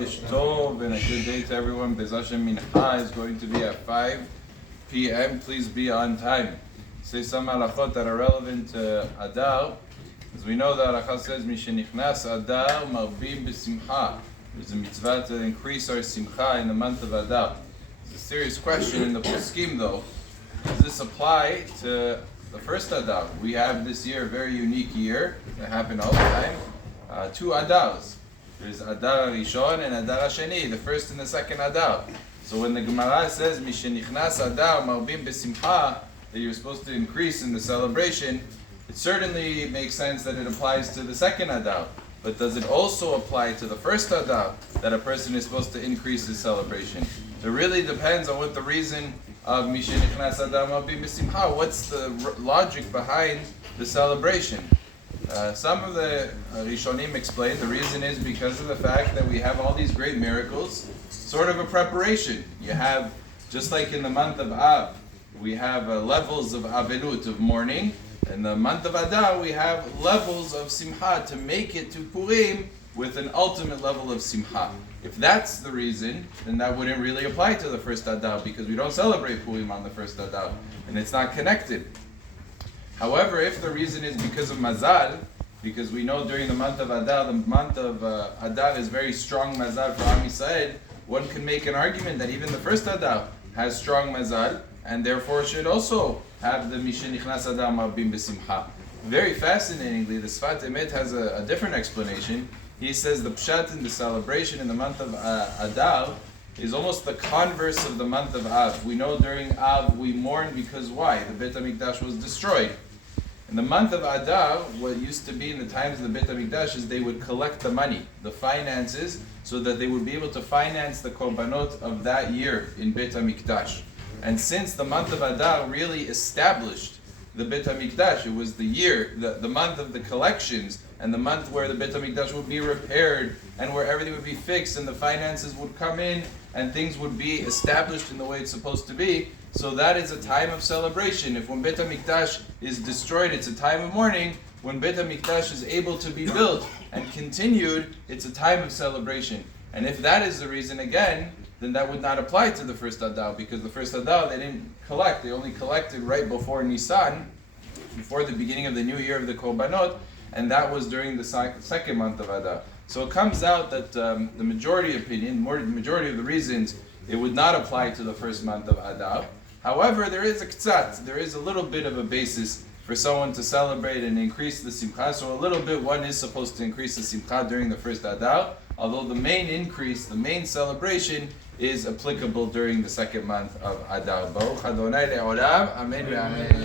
Chodesh Tov and a good day to everyone. Bez Hashem Mincha is going to be at 5 p.m. Please be on time. Say some halachot that are relevant to Adar. As we know, the halacha says, Mishenichnas Adar marbim b'simcha. There's a mitzvah to increase our simcha in the month of Adar. It's a serious question in the poskim though. Does this apply to the first Adar? We have this year a very unique year that happen all the time. Two Adars. There's Adar Rishon and Adar Sheni, the first and the second Adar. So when the Gemara says Mishenichnas Adar marbim b'simcha, that you're supposed to increase in the celebration, it certainly makes sense that it applies to the second Adar. But does it also apply to the first Adar, that a person is supposed to increase his celebration? It really depends on what the reason of Mishenichnas Adar marbim b'simcha. What's the logic behind the celebration? Some of the Rishonim explain the reason is because of the fact that we have all these great miracles, sort of a preparation. You have, just like in the month of Av, we have levels of Avelut, of mourning. In the month of Adar, we have levels of Simcha to make it to Purim with an ultimate level of Simcha. If that's the reason, then that wouldn't really apply to the first Adar because we don't celebrate Purim on the first Adar, and it's not connected. However, if the reason is because of Mazal, because we know during the month of Adar, the month of Adar is very strong Mazal for Am Yisrael, one can make an argument that even the first Adar has strong Mazal, and therefore should also have the Mishenichnas Adar marbim b'simcha. Very fascinatingly, the Sfat Emet has a different explanation. He says the Pshat in the celebration in the month of Adar is almost the converse of the month of Av. We know during Av we mourn because why? The Beit HaMikdash was destroyed. In the month of Adar, what used to be in the times of the Beit HaMikdash is they would collect the money, the finances, so that they would be able to finance the korbanot of that year in Beit HaMikdash. And since the month of Adar really established the Beit HaMikdash, it was the year, the month of the collections, and the month where the Beit HaMikdash would be repaired, and where everything would be fixed, and the finances would come in, and things would be established in the way it's supposed to be. So that is a time of celebration. If when Beit HaMikdash is destroyed, it's a time of mourning. When Beit HaMikdash is able to be built and continued, it's a time of celebration. And if that is the reason again, then that would not apply to the first Adar, because the first Adar they didn't collect. They only collected right before Nisan, before the beginning of the new year of the Korbanot, and that was during the second month of Adar. So it comes out that the majority of the reasons, it would not apply to the first month of Adar. However, there is a k'tzat, there is a little bit of a basis for someone to celebrate and increase the simcha. So a little bit, one is supposed to increase the simcha during the first Adar, although the main increase, the main celebration, is applicable during the second month of Adar. Baruch Adonai le'olam, amen ve'amen.